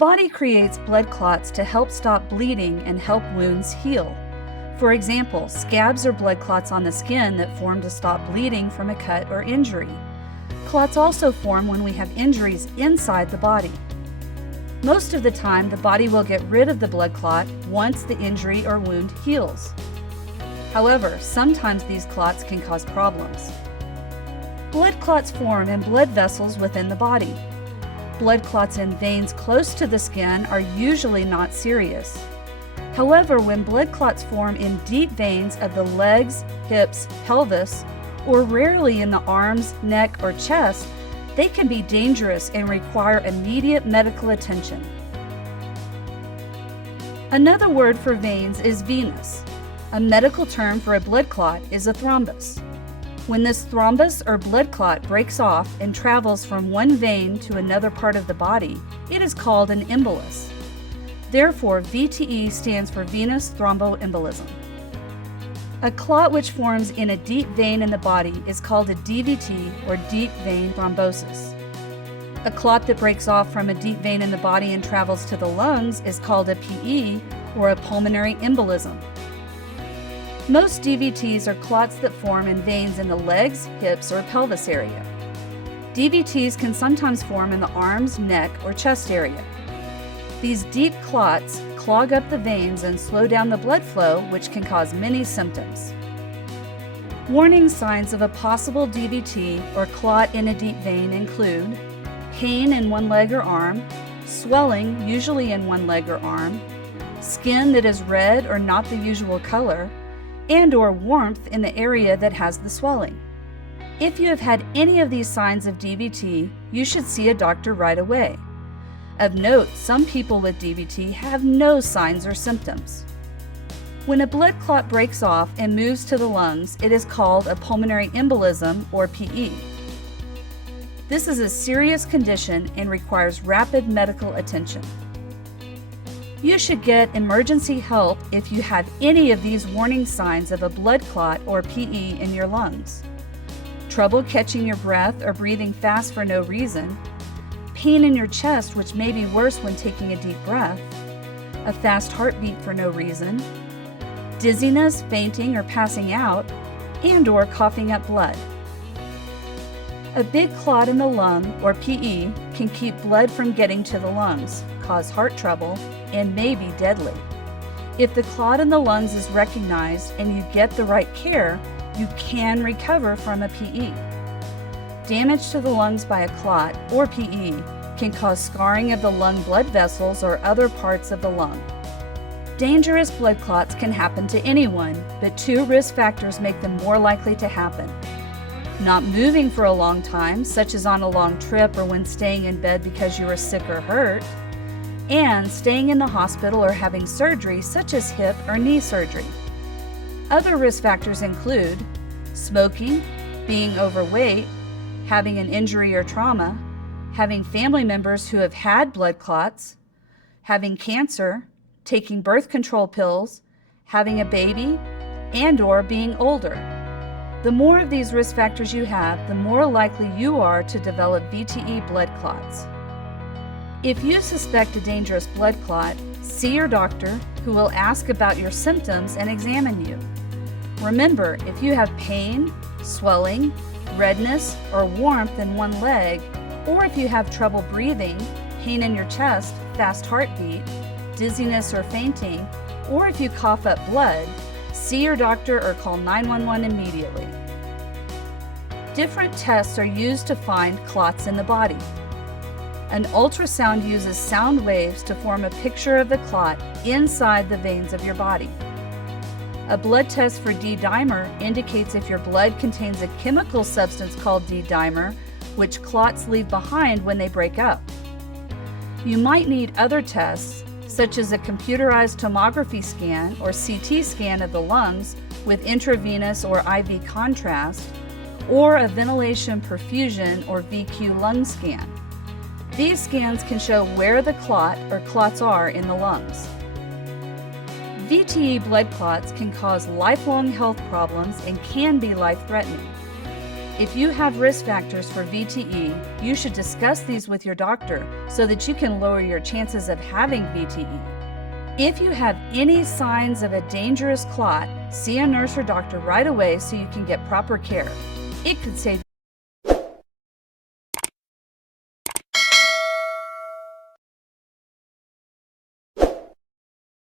Body creates blood clots to help stop bleeding and help wounds heal. For example, scabs are blood clots on the skin that form to stop bleeding from a cut or injury. Clots also form when we have injuries inside the body. Most of the time, the body will get rid of the blood clot once the injury or wound heals. However, sometimes these clots can cause problems. Blood clots form in blood vessels within the body. Blood clots in veins close to the skin are usually not serious. However, when blood clots form in deep veins of the legs, hips, pelvis, or rarely in the arms, neck, or chest, they can be dangerous and require immediate medical attention. Another word for veins is venous. A medical term for a blood clot is a thrombus. When this thrombus or blood clot breaks off and travels from one vein to another part of the body, it is called an embolus. Therefore, VTE stands for venous thromboembolism. A clot which forms in a deep vein in the body is called a DVT or deep vein thrombosis. A clot that breaks off from a deep vein in the body and travels to the lungs is called a PE or a pulmonary embolism. Most DVTs are clots that form in veins in the legs, hips, or pelvis area. DVTs can sometimes form in the arms, neck, or chest area. These deep clots clog up the veins and slow down the blood flow, which can cause many symptoms. Warning signs of a possible DVT or clot in a deep vein include pain in one leg or arm, swelling, usually in one leg or arm, skin that is red or not the usual color, and/or warmth in the area that has the swelling. If you have had any of these signs of DVT, you should see a doctor right away. Of note, some people with DVT have no signs or symptoms. When a blood clot breaks off and moves to the lungs, it is called a pulmonary embolism or PE. This is a serious condition and requires rapid medical attention. You should get emergency help if you have any of these warning signs of a blood clot or PE in your lungs. Trouble catching your breath or breathing fast for no reason, pain in your chest, which may be worse when taking a deep breath, a fast heartbeat for no reason, dizziness, fainting, or passing out, and/or coughing up blood. A big clot in the lung, or PE, can keep blood from getting to the lungs, cause heart trouble, and may be deadly. If the clot in the lungs is recognized and you get the right care, you can recover from a PE. Damage to the lungs by a clot, or PE, can cause scarring of the lung blood vessels or other parts of the lung. Dangerous blood clots can happen to anyone, but two risk factors make them more likely to happen. Not moving for a long time, such as on a long trip or when staying in bed because you are sick or hurt, and staying in the hospital or having surgery, such as hip or knee surgery. Other risk factors include smoking, being overweight, having an injury or trauma, having family members who have had blood clots, having cancer, taking birth control pills, having a baby, and/or being older. The more of these risk factors you have, the more likely you are to develop VTE blood clots. If you suspect a dangerous blood clot, see your doctor, who will ask about your symptoms and examine you. Remember, if you have pain, swelling, redness, or warmth in one leg, or if you have trouble breathing, pain in your chest, fast heartbeat, dizziness or fainting, or if you cough up blood, see your doctor or call 911 immediately. Different tests are used to find clots in the body. An ultrasound uses sound waves to form a picture of the clot inside the veins of your body. A blood test for D-dimer indicates if your blood contains a chemical substance called D-dimer, which clots leave behind when they break up. You might need other tests, such as a computerized tomography scan or CT scan of the lungs with intravenous or IV contrast, or a ventilation perfusion or VQ lung scan. These scans can show where the clot or clots are in the lungs. VTE blood clots can cause lifelong health problems and can be life-threatening. If you have risk factors for VTE, you should discuss these with your doctor so that you can lower your chances of having VTE. If you have any signs of a dangerous clot, see a nurse or doctor right away so you can get proper care. It could save